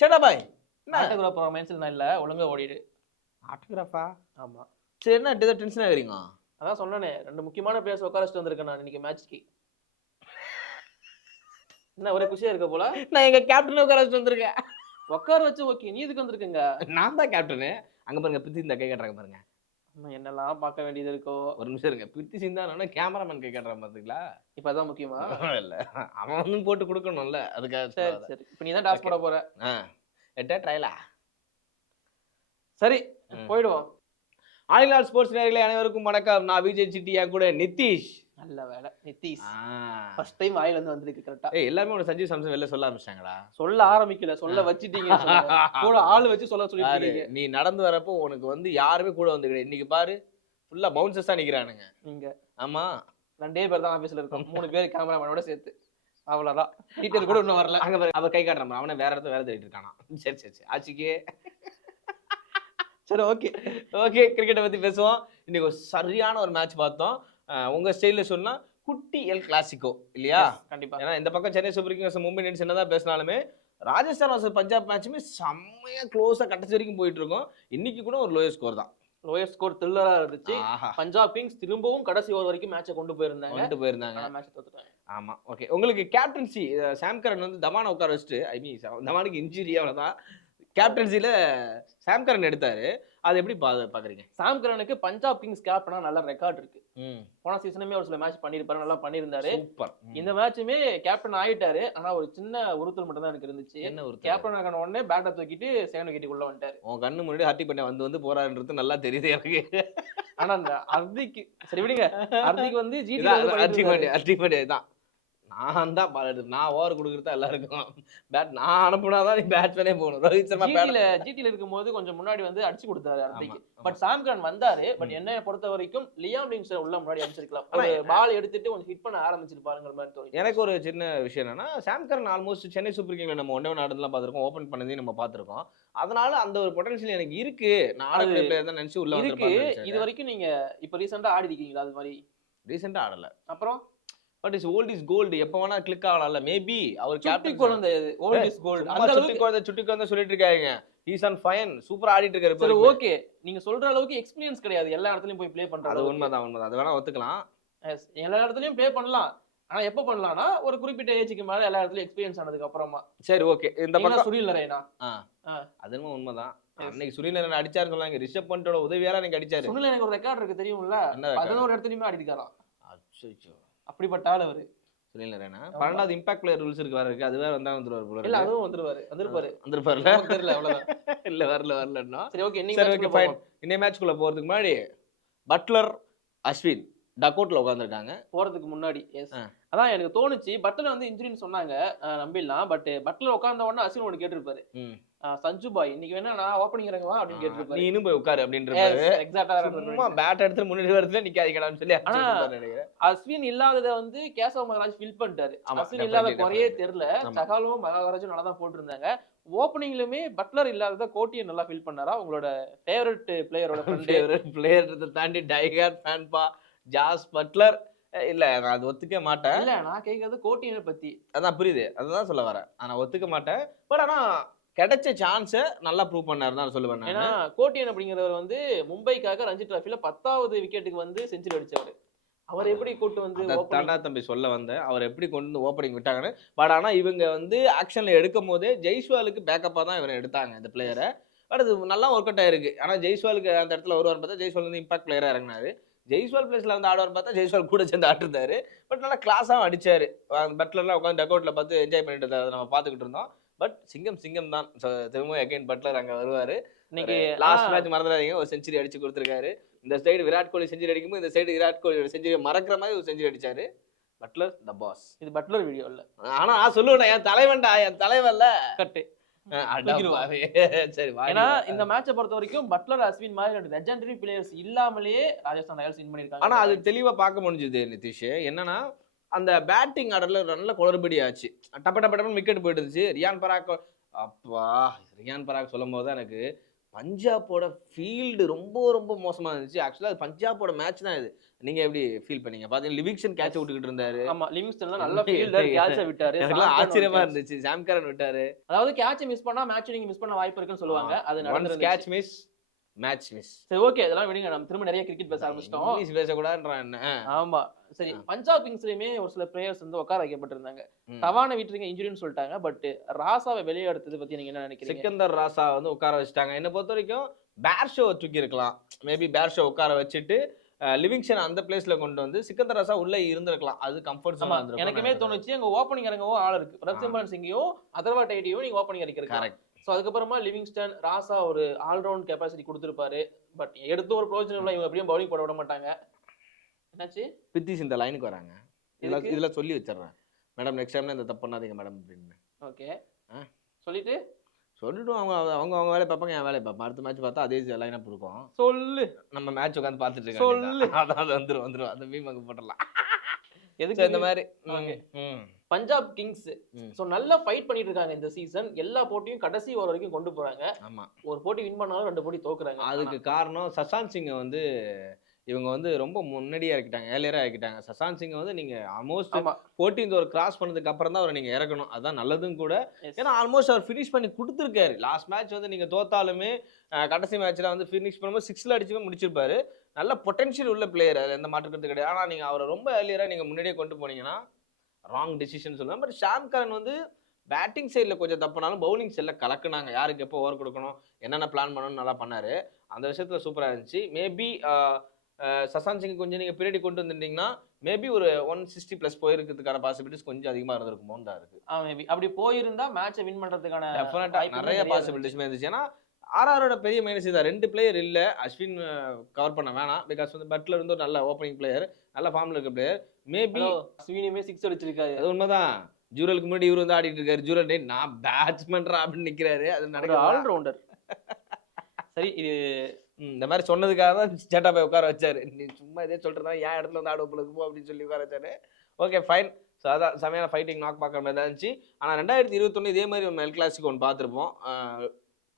சேடா பாய் autograph மைண்ட்ஸ்ல நான் இல்ல ஒழுங்கா ஓடிடு. ஆட்டோகிராஃபா? ஆமா. சரி என்ன டென்ஷன் ஆகுறீங்க? அதான் சொன்னனே 2 முக்கியமான பிளேயர்ஸ் உட்கார வச்சுட்டு வந்திருக்கேன் நான் இன்னைக்கு மேட்ச்க்கு. என்ன ஒரே குஷியா இருக்க போல? நான் எங்க கேப்டனை உட்கார வச்சுட்டு வந்திருக்கேன். உட்கார வச்சு ஓகே. நீ எதுக்கு வந்திருக்கங்க? நான் தான் கேப்டனு. அங்க பாருங்க பிரித்தி இந்த கை காட்டுறாங்க பாருங்க. என்னெல்லாம் பார்க்க வேண்டியது இருக்கோ. ஒரு நிமிஷம் இருங்க. பிரித்தி சிந்தானா கேமராமேன் கை காட்டுறான் பாத்தீங்களா? இப்ப அதான் முக்கியமா? இல்ல. அவன் வந்து போட்டு கொடுக்கணும்ல. அதுக்காக சரி சரி. இப்ப நீ தான் டாஸ் போட போற. எட்ட ட்ரையலா? சரி போயிடுவோம். ஆலிலால் ஸ்போர்ட்ஸ் நேயர்களே அனைவருக்கும் வணக்கம். நான் விஜய் சிட்டி என் கூட நிதிஷ். நல்ல வேலை நிதிஷ். ஃபர்ஸ்ட் டைம் வாயில இருந்து வந்திருக்கு கரெக்ட்டா. எல்லாரும் ஒரு சஞ்சீவ் சாம்சன் வெளில சொல்ல ஆரம்பிச்சாங்கடா. சொல்ல ஆரம்பிக்கல. சொல்ல வச்சிட்டீங்க. கூட ஆள் வச்சு சொல்ல சொல்லிட்டீங்க. நீ நடந்து வரப்போ உனக்கு வந்து யாருமே கூட வந்து கிடையாது. இன்னைக்கு பாரு ஃபுல்லா பவுன்சர்ஸ் தான் நிக்கிறானுங்க. நீங்க ஆமா 2 பேர் தான் ஆபீஸ்ல இருக்கோம். 3 பேர் கேமராமேனோட சேர்த்து. அவ்வளவுதான். டீட்டெயில் கூட இன்னும் வரல. அங்க பாரு அவர் கை காட்டுறான். அவனை வேற இடத்துல வேற தேடிட்டு இருக்கானா. சரி சரி சரி. ஆச்சிக்கே. சரி ஓகே. ஓகே கிரிக்கெட்டை பத்தி பேசுவோம். இன்னைக்கு ஒரு சரியான ஒரு மேட்ச் பார்த்தோம். உங்க ஸ்டைல்ல சொன்னா குட்டி எல் கிளாசிக்கோ இல்லையா? கண்டிப்பா. ஏன்னா இந்த பக்கம் Chennai super Kings Mumbai Indians என்னதான் பேசினாலுமே ராஜஸ்தான் வர்சஸ் பஞ்சாப் மேட்சுமே செம்மையா க்ளோஸா கடைசி வரைக்கும் போயிட்டு இருக்கோம். இன்னைக்கு கூட ஒரு லோயர் ஸ்கோர் தான். லோயர் ஸ்கோர் த்ரில்லரா இருந்துச்சு. பஞ்சாப் கிங்ஸ் திரும்பவும் கடைசி ஓவர் வரைக்கும் மேட்சை கொண்டு போயிருந்தாங்க. மேட்ச் தோத்துட்டாங்க. ஆமா ஓகே. உங்களுக்கு கேப்டன்சி சாம் கரன் வந்து தவானை உட்கார வச்சுட்டு ஐ மீன் தவானுக்கு இன்ஜுரி அவ்வளவுதான். கேப்டன்சில சாம் கரன் எடுத்தாரு. அது எப்படி பாக்குறீங்க? சாம் கரனுக்கு பஞ்சாப் கிங்ஸ் கேப்டனா நல்ல ரெக்கார்ட் இருக்கு. போன சீசனுமே ஒரு சில மேட்ச் பண்ணிருப்பாரு, நல்லா பண்ணியிருந்தாரு. சூப்பர். இந்த மேட்சுமே கேப்டன் ஆயிட்டாரு. ஆனா ஒரு சின்ன உறுத்தல் மட்டும் தான் எனக்கு இருந்துச்சு. என்ன ஒரு கேப்டன் ஆன உடனே பேட்டை தூக்கிட்டு செகண்ட் விக்கெட் உள்ள வந்துட்டாரு. உன் கண்ணு முன்னாடி ஹார்டி பண்ண வந்து போறாருன்றது நல்லா தெரியுது எனக்கு. ஆனா அந்த ஹர்திக் சரி விடுங்க. ஹர்திக் வந்து ஜிடி தான். நான் ஓவர் கொடுக்குறதா எல்லாருக்கும் பேட் நான் அனுப்புனாதான் நீ பேட்ஸ்மேனே போகணும். ரோஹித் சர்மா ஜிடில இருக்கும்போது கொஞ்சம் முன்னாடி வந்து அடிச்சு கொடுத்தாரு ஹர்திக். பட் சாம் கரன் வந்தாரு. பட் என்ன பொறுத்த வரைக்கும் லியாம் லிவிங்ஸ்டன் உள்ள முன்னாடி அடிச்சிருக்கலாம். பால் எடுத்துட்டு கொஞ்சம் ஹிட் பண்ண ஆரம்பிச்சிருப்பாருங்கிற மாதிரி தோணுது. எனக்கு ஒரு சின்ன விஷயம் என்னன்னா சாம் கரன் ஆல்மோஸ்ட் சென்னை சூப்பர் கிங்ஸ்ல நம்ம ஒன் ஆடுறதுலாம் பார்த்திருக்கோம், ஓபன் பண்ணதையும் நம்ம பார்த்திருக்கோம். அதனால அந்த ஒரு பொட்டன்ஷியல் எனக்கு இருக்கு. நான் ஆடுற பிளேயர் தான் நினைச்சு உள்ள வந்திருப்பேன். இது வரைக்கும் நீங்க இப்ப ரீசெண்டா ஆடி இருக்கீங்களா? அது மாதிரி ரீசெண்டா ஆடல. அப்புறம் but is old is gold. எப்ப வேணா கிளிக் ஆகலாம்ல. மேபி அவர் கேப்டன் குழந்தை ஓல்ட் இஸ் கோல்டு. அந்த அளவுக்கு சுட்டி குழந்தை சொல்லிட்டு இருக்காங்க. He's on fine. சூப்பரா ஆடிட்டு இருக்காரு. சரி ஓகே. நீங்க சொல்ற அளவுக்கு எக்ஸ்பீரியன்ஸ் கிடையாது. எல்லா இடத்துலயும் போய் ப்ளே பண்றது. அது உண்மைதான். அது வேணா ஒத்துக்கலாம். எல்லா இடத்துலயும் ப்ளே பண்ணலாம். ஆனா எப்ப பண்ணலாம்னா ஒரு குறிப்பிட்ட ஏஜ்க்கு மேல எல்லா இடத்துலயும் எக்ஸ்பீரியன்ஸ் ஆனதுக்கு அப்புறமா. சரி ஓகே. இந்த பக்கம் சுனில் நரேனா. அதுவும் உண்மைதான். அன்னைக்கு சுனில் நரேன் அடிச்சாருன்னு சொன்னாங்க. ரிஷப் பண்டோட உதவியால எனக்கு அடிச்சாரு. சுனில் நரேனுக்கு ஒரு ரெக்கார்ட் இருக்கு தெரியும்ல. 11 இடத்துலயுமே ஆடிட்டாராம். அச்சச்சோ. அப்படிப்பட்ட ஆள் அவரு. சுனில் நரேனா 12வது இம்பாக்ட் பிளேயர் ரூல்ஸ் இருக்கு. வேற இருக்கு. அது வேற வந்தா வந்துருவாரு போல. இல்ல அதுவும் வந்திருப்பாருல. தெரியல அவ்வளவுதான். இல்ல வரலன்னா சரி ஓகே. இன்னைக்கு ஃபைன். இன்னைக்கு மேட்ச்க்குள்ள போறதுக்கு முன்னாடி பட்லர் அஸ்வின் டக்கோட்ல உட்கார்ந்திருக்காங்க. போறதுக்கு முன்னாடி அதான் எனக்கு தோணுச்சு. பட்லர் வந்து இன்ஜுரின்னு சொன்னாங்க, நம்பிடலாம். பட் பட்லர் உட்கார்ந்த உடனே அஸ்வின் ஒன்று கேட்டிருப்பாரு, சஞ்சு பாய் இன்னைக்கு வேணா நான் ஓப்பனிங் இறங்குவா அப்படின்னு கேட்டிருப்பாரு. நீ இன்னும் போய் உட்காரு அப்படின்றாரு. எக்ஸாக்ட்டா சும்மா பேட் எடுத்து முன்னாடி வரதுல நிக்காதீங்கடான்னு சொல்லி அஸ்வின் இல்லாததை வந்து கேசவ மகாராஜ் ஃபில் பண்ணிட்டாரு. அஸ்வின் இல்லாத குறையே தெரியல. சகாலும் மகாராஜும் நல்லா தான் போட்டிருந்தாங்க. ஓப்பனிங்லுமே பட்லர் இல்லாததை கோட்டியை நல்லா ஃபில் பண்ணாரா? உங்களோட ஃபேவரட் பிளேயரோட பிளேயர் தாண்டி டைகர் ஃபேன்பா ஜாஸ் பட்லர் இல்ல நான் அது ஒத்துக்க மாட்டேன். இல்ல நான் கேட்கறது கோட்டியை பத்தி. அதான் புரியுது. அதுதான் சொல்ல வரேன். ஆனா ஒத்துக்க மாட்டேன். பட் ஆனா கிடைச்ச சான்ஸை நல்லா ப்ரூவ் பண்ணாரு தான் சொல்லுவேன். ஏன்னா கோட்டியன் அப்படிங்கிறவர் வந்து மும்பைக்காக ரஞ்சி டிராஃபில 10வது விக்கெட்டுக்கு வந்து செஞ்சுரி அடிச்சவர். அவர் எப்படி கூட்டு வந்து தாண்டா தம்பி சொல்ல வந்தேன். அவர் எப்படி கொண்டு வந்து ஓப்பனிங் விட்டாங்கன்னு. பட் ஆனா இவங்க வந்து ஆக்ஷன்ல எடுக்கும் போதே ஜெய்ஸ்வாலுக்கு பேக்கப்பா தான் இவனை எடுத்தாங்க இந்த பிளேயரை. பட் அது நல்லா ஒர்க் அவுட் ஆயிருக்கு. ஆனா ஜெய்ஸ்வாலுக்கு அந்த இடத்துல வருவார் பார்த்தா ஜெய்ஸ்வால் வந்து இம்பாக்ட் பிளேயரா இறங்கினாரு. ஜெய்ஸ்வால் பிளேஸ்ல வந்து ஆடுவார் பார்த்தா ஜெய்ஸ்வால் கூட சேர்ந்து ஆட்டிருந்தாரு. பட் நல்லா கிளாஸாகவும் அடிச்சாரு. பட்லர்லாம் உட்காந்து டக்கவுட்ல பார்த்து என்ஜாய் பண்ணிட்டு அதை நம்ம பார்த்துக்கிட்டு இருந்தோம். பட் சிங்கம் தான். திரும்பவும் அகைன் பட்லர் அங்க வருவாரு. இன்னைக்கு லாஸ்ட் மேட்ச் மறந்துடாதீங்க, ஒரு செஞ்சுரி அடிச்சு கொடுத்துருக்காரு. இந்த சைடு விராட் கோலி செஞ்சுரி அடிக்கும்போது இந்த சைடு விராட் கோலியோட செஞ்சுரி மறக்கிற மாதிரி ஒரு செஞ்சுரி அடிச்சாரு. பட்லர் த பாஸ். இது பட்லர் வீடியோ இல்ல. ஆனா சொல்லுவேன் என் தலைவன்டா, என் தலைவன்ல கட்டு. சரி ஏன்னா இந்த மேட்சை பொறுத்த வரைக்கும் பட்லர் அஸ்வின் மாதிரி லெஜெண்டரி பிளேயர்ஸ் இல்லாமலேயே ராஜஸ்தான் ராயல்ஸ் வின் பண்ணிருக்காங்க. ஆனா அது தெளிவா பார்க்க முடிஞ்சது நிதிஷ். என்னன்னா அந்த பேட்டிங் ஆர்டர்ல நல்ல குளறுபடி ஆச்சு. டப்ப விக்கெட் போயிட்டு இருந்துச்சு. ரியான் பராக் சொல்லும் போது எனக்கு பஞ்சாபோட ஃபீல்டு ரொம்ப ரொம்ப மோசமா இருந்துச்சு. ஆக்சுவலா அது பஞ்சாபோட மேட்ச் தான் இது. நீங்க எப்படி ஃபீல் பண்ணீங்க? பாத்தீங்கன்னா லிவிங்ஸ்டன் கேட்ச் விட்டுக்கிட்டு இருந்தாரு. ஆமா, லிவிங்ஸ்டன் தான் நல்ல ஃபீல்டர், கேட்ச விட்டாரு. எனக்குலாம் சாம் கரன் ஒரு ஆச்சரியமா catch. இருந்துச்சு. சாம் கரன் விட்டாரு. அதாவது கேட்ச மிஸ் பண்ணா மேட்ச் நீங்க மிஸ் பண்ண வாய்ப்பு இருக்குன்னு சொல்லுவாங்க. அது ஒன்ஸ் நடந்துருச்சு. Catch miss match miss. சரி, ஓகே, இதெல்லாம் விடுங்க. நம்ம திரும்ப நிறைய கிரிக்கெட் பேச ஆரம்பிச்சிட்டோம். இங்கிலீஷ் பேசக்கூடாதுன்றான் என்ன? ஆமா, சரி. பஞ்சாப் கிங்ஸ்லயுமே ஒரு சில பிளேயர்ஸ் வந்து உட்கார வைக்கப்பட்டிருந்தாங்க. தவானை விட்டுருங்க, இன்ஜுரின்னு சொல்லிட்டாங்க. பட் ராசாவை வெளியே எடுத்தது பத்தி நீங்க என்ன நினைக்கிறீங்க? சிக்கந்தர் ராசா வந்து உட்கார வச்சுட்டாங்க. என்ன பொறுத்த வரைக்கும் பேர் ஷோ தூக்கி இருக்கலாம். மேபி பேர் ஷோ உட்கார வச்சுட்டு லிவிங்ஸ்டன் அந்த பிளேஸ்ல கொண்டு வந்து சிக்கந்தர் ராசா உள்ள இருந்திருக்கலாம். அது கம்ஃபர்ட் ஆமா, ஜோனா இருந்திருக்கும். எனக்குமே தோணுச்சு. அங்க ஓப்பனிங் இறங்கவும் ஆள் இருக்கு. பிரத்யம்பான் சிங்கையும் அதர்வா டைட்டியும் நீங்க ஓப்பனிங் இறக்கிருக்கலாம். கரெக்ட். சோ அதுக்கப்புறமா லிவிங்ஸ்டன், ராசா ஒரு ஆல்ரவுண்ட் கெப்பாசிட்டி கொடுத்திருப்பாரு. பட் எடுத்து ஒரு பிரயோஜனம் இல்லை. இவங்க எப்படியும் பவுலிங் போட விட மாட்டாங்க. என்னாச்சு? பித்திஸ் இந்த லைனுக்கு வராங்க. எதுக்கு? இதுல சொல்லி வச்சிடுறேன். மேடம் நெக்ஸ்ட் டைம்ல இந்த தப்பு பண்ணாதீங்க மேடம் அப்படின்னு. ஓகே. சொல்லிட்டு சொல்லிட்டு அவங்க அவங்க அவங்க வேலையை பார்ப்பாங்க, என் வேலையை பார்ப்பேன். அடுத்த மேட்ச் பார்த்தா அதே லைனப் இருக்கும். சொல்லு. நம்ம மேட்ச் உட்காந்து பார்த்துட்டு இருக்கோம். சொல்லு. அதான் அது வந்துரும் அந்த மீம் அங்க போட்டுடலாம். எதுக்கு இந்த மாதிரி ஓகே. ம். பஞ்சாப் கிங்ஸ் சோ நல்லா ஃபைட் பண்ணிட்டு இருக்காங்க இந்த சீசன். எல்லா போட்டியும் கடைசி ஓவர் வரைக்கும் கொண்டு போறாங்க. ஆமா. ஒரு போட்டி வின் பண்ணாலும் 2 போட்டி தோக்குறாங்க. அதுக்கு காரணம் சசாந்த் சிங்கை வந்து இவங்க வந்து ரொம்ப முன்னாடியே இறக்கிட்டாங்க, ஏர்லியரா இறக்கிட்டாங்க. சசாந்த் சிங்கை வந்து நீங்க ஆல்மோஸ்ட் ஆமா. 14th ஓவர் கிராஸ் பண்ணதுக்கு அப்புறம் தான் அவரை நீங்க இறக்கணும். அதான் நல்லதும் கூட. Yes. ஏன்னா ஆல்மோஸ்ட் அவர் ஃபினிஷ் பண்ணி கொடுத்துருக்காரு. லாஸ்ட் மேட்ச் வந்து நீங்க தோத்தாலுமே கடைசி மேட்ச்ல வந்து ஃபினிஷ் பண்ணும்போது 6ல அடிச்சுமே முடிச்சிருப்பாரு. நல்ல பொட்டன்ஷியல் உள்ள பிளேயர், அதுல எந்த மாற்றுக்கிறது கிடையாது. ஆனா நீங்க அவரை ரொம்ப ஏர்லியரா நீங்க முன்னாடியே கொண்டு போனீங்கன்னா ராங் டிசிஷன் சொல்லுவேன். பட் ஷாம் கரன் வந்து பேட்டிங் சைடில் கொஞ்சம் தப்புனாலும் பவுலிங் சைடில் கலக்குனாங்க. யாருக்கு எப்போ ஓவர் கொடுக்கணும், என்னென்ன பிளான் பண்ணணும்னு நல்லா பண்ணாரு. அந்த விஷயத்துல சூப்பராக இருந்துச்சு. மேபி சசாந்த் சிங் கொஞ்சம் நீங்க பின்னாடி கொண்டு வந்துட்டீங்கன்னா மேபி ஒரு 160+ போயிருக்கிறதுக்கான பாசிபிலிட்டிஸ் கொஞ்சம் அதிகமா இருந்திருக்குமோன்னு தான் இருக்கு. மேபி அப்படி போயிருந்தா மேட்சை வின் பண்றதுக்கான டெஃபினட்டா நிறைய பாசிபிலிட்டிஸ் இருந்துச்சு. ஏன்னா ஆர்ஆரோட பெரிய மைனஸ் தான் 2 பிளேயர் இல்ல. அஸ்வின் கவர் பண்ண வேணாம். பிகாஸ் வந்து பட்லர் வந்து ஒரு நல்ல ஓப்பனிங் பிளேயர், நல்ல ஃபார்ம்ல இருக்க பிளேயர். மேபி அஸ்வினியுமே 6 அடிச்சிருக்காரு. அது உண்மைதான். ஜூரலுக்கு முன்னாடி இவர் வந்து ஆடிட்டு இருக்காரு. ஜூரல் நான் பேட்ஸ்மேன்ரா அப்படின்னு நிக்கிறாரு. அது நடக்கிற ஆல்ரவுண்டர். சரி, இது இந்த மாதிரி சொன்னதுக்காக தான் சேட்டா போய் உட்கார வச்சாரு. நீ சும்மா இதே சொல்றதா என் இடத்துல வந்து ஆடுவோம் போ அப்படின்னு சொல்லி உட்கார வச்சாரு. Okay fine. ஸோ அதான் செமையான ஃபைட்டிங் நாக் பார்க்குற மாதிரி தான் இருந்துச்சு. ஆனால் 2021 இதே மாதிரி நம்ம எல் கிளாசிக்கோ ஒன்று பார்த்துருப்போம்.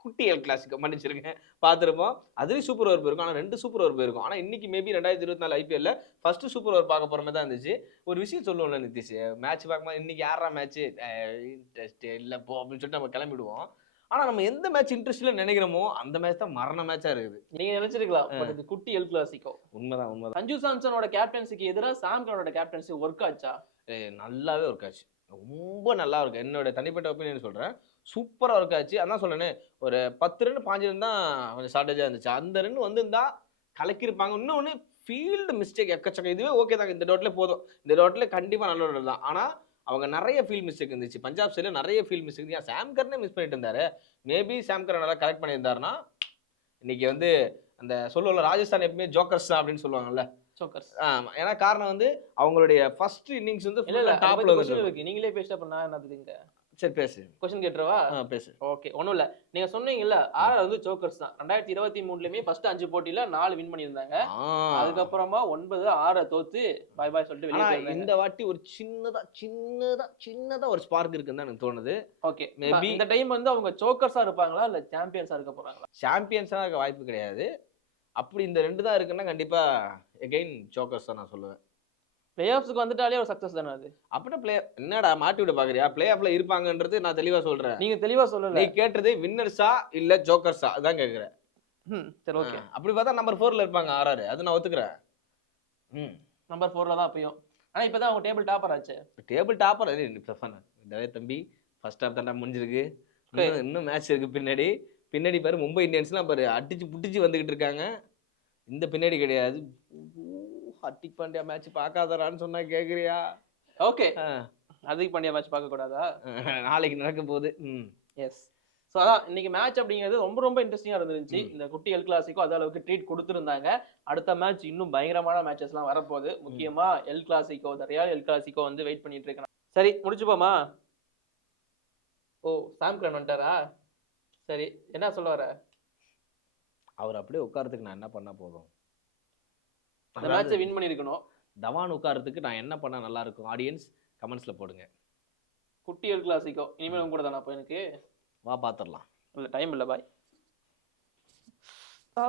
குட்டி எல் கிளாசிக்கோ மன்னிச்சிருங்க பார்த்துருப்போம். அதுலேயும் சூப்பர் ஓவர் போயிருக்கும். ஆனால் 2 சூப்பர் ஓவர் போயிருக்கும். ஆனால் இன்னைக்கு மேபி 2024 ஐபிஎல்ல ஃபர்ஸ்ட் சூப்பர் ஓவர் பார்க்க போகிற மாதிரி தான் இருந்துச்சு. ஒரு விஷயம் சொல்லுவோம்ல நிதிஷ், மேட்ச் பார்க்கும்போது இன்னைக்கு யாரா மேட்ச்சு இன்ட்ரெஸ்ட் இல்லை போ அப்படின்னு சொல்லிட்டு நம்ம கிளம்பிடுவோம். ஆனா நம்ம எந்த மேட்ச் இன்ட்ரெஸ்ட்ல நினைக்கிறோமோ அந்த மேட்ச் தான் மரண மேட்சா இருக்குது. நீங்க நினைச்சிருக்கலாம், பட் இது குட்டி எல் கிளாசிக்கோ. உண்மைதான். சஞ்சு சாம்சனோட கேப்டன்சிக்கு எதிராக சாம் கரனோட கேப்டன்சி ஒர்க் ஆச்சா? நல்லாவே ஒர்க் ஆச்சு. ரொம்ப நல்லா இருக்கு. என்னோட தனிப்பட்ட ஒப்பீனியன் சொல்றேன். சூப்பரா ஒர்க் ஆச்சு. அதான் சொல்றேனே, ஒரு 10 ரன் 5 ரன் தான் கொஞ்சம் ஷார்டேஜா இருந்துச்சு. அந்த ரன் வந்திருந்தா கலக்கிருப்பாங்க. இன்னொன்னு ஃபீல்டு மிஸ்டேக் எக்கச்சக்கம். இதுவே ஓகே தாங்க, இந்த டோட்ல போதும். இந்த டோட்ல கண்டிப்பா நல்ல ஒரு தான். ஆனா அவங்க நிறைய ஃபீல்ட் மிஸ்டேக் இருந்துச்சு. பஞ்சாப் சைடில் நிறைய ஃபீல்ட் மிஸ்டேக். ஏன் சாம் கரனே மிஸ் பண்ணிட்டு இருந்தாரு. மேபி சாம் கரன் நல்லா கரெக்ட் பண்ணியிருந்தாருன்னா இன்னைக்கு வந்து அந்த சொல்லுவோம்ல ராஜஸ்தான் எப்பவுமே ஜோக்கர்ஸ் தான் அப்படின்னு சொல்லுவாங்கல்ல. ஜோக்கர்ஸ். ஏன்னா காரணம் வந்து அவங்களுடைய ஃபர்ஸ்ட் இன்னிங்ஸ் வந்து டாப்ல இருக்கு. நீங்களே பேசிட்டா பண்ணா என்னதுங்க? சரி பேசு. क्वेश्चन கேட்றவா? பேசு. ஓகே, ஒண்ணும் இல்ல. நீங்க சொன்னீங்கல்ல ஆர்ஆர் வந்து ஜோக்கர்ஸ் தான். 2023லயுமே ஃபர்ஸ்ட் 5 போட்டில 4 வின் பண்ணியிருந்தாங்க. அதுக்கு அப்புறமா 9 6 தோத்து பை பை சொல்லிட்டு வெளிய போயிட்டாங்க. இந்த வாட்டி ஒரு சின்னதா ஒரு ஸ்பார்க் இருக்குன்னு எனக்கு தோணுது. ஓகே, மேபி இந்த டைம் வந்து அவங்க ஜோக்கர்ஸா இருப்பாங்களா இல்ல சாம்பியன்ஸா இருக்க போறாங்களா? சாம்பியன்ஸா இருக்க வாய்ப்பு கிடையாது. அப்படி இந்த 2 தான் இருக்குன்னா கண்டிப்பா எகைன் ஜோக்கர்ஸ் தான் நான் சொல்லுவேன். பிளே ஆஃப்ஸ்க்கு வந்துட்டாலே ஒரு சக்சஸ் தானே அது. அப்படியே பிளே என்னடா மாட்டி விட பாக்குறியா? பிளே ஆஃப்ல இருப்பாங்கன்றது நான் தெளிவா சொல்றேன். நீங்க தெளிவா சொல்லல. நீ கேட்டது வின்னர்ஸா இல்ல ஜோக்கர்ஸா அதான் கேக்குறேன். சரி ஓகே. அப்படி பார்த்தா நம்பர் 4ல இருப்பாங்க ஆர்ஆர். அது நான் ஒத்துக்கிறேன். நம்பர் 4ல தான் அப்பயும். ஆனா இப்பதான் அவங்க டேபிள் டாப்பர் ஆச்சு. டேபிள் டாப்பர் டே தம்பி ஃபர்ஸ்ட் ஹாஃப் தான்டா முடிஞ்சிருக்கு. இன்னும் மேட்ச் இருக்கு பின்னாடி பாரு மும்பை இந்தியன்ஸ்லாம் பாரு அடிச்சு புட்டிச்சு வந்துகிட்டு இருக்காங்க. இந்த பின்னாடி கிடையாது. ஹர்திக் பாண்டியா மேட்ச் பார்க்காதடான்னு சொன்னா கேக்குறியா? ஓகே, ஹர்திக் பாண்டியா மேட்ச் பார்க்க கூடாதா? நாளைக்கு நடக்க போகுது. எஸ். ஸோ அதான் இன்னைக்கு மேட்ச் அப்படிங்கிறது ரொம்ப இன்ட்ரெஸ்டிங்காக இருந்துச்சு. இந்த குட்டி எல் கிளாசிக்கோ அது அளவுக்கு ட்ரீட் கொடுத்துருந்தாங்க. அடுத்த மேட்ச் இன்னும் பயங்கரமான மேட்சஸ்லாம் வரப்போகுது. முக்கியமா L Clasico, real L Clasico வந்து வெயிட் பண்ணிட்டு இருக்கேன். சரி முடிச்சுப்போமா? ஓ, சாம் கரன் வந்துட்டாரா? சரி, என்ன சொல்ல வர? அவர் அப்படியே உட்காரத்துக்கு நான் என்ன பண்ணா போதும்? அந்த மேட்சை வின் பண்ணியிருக்கணும். தவான் உட்காரத்துக்கு நான் என்ன பண்ணா நல்லா இருக்கும்? ஆடியன்ஸ் கமெண்ட்ஸ்ல போடுங்க. குட்டி எல் கிளாசிக்கோ இனிமேல் கூட தானே அப்போ எனக்கு வா பாத்துடலாம். இல்லை டைம் இல்லை. பாய். ஆ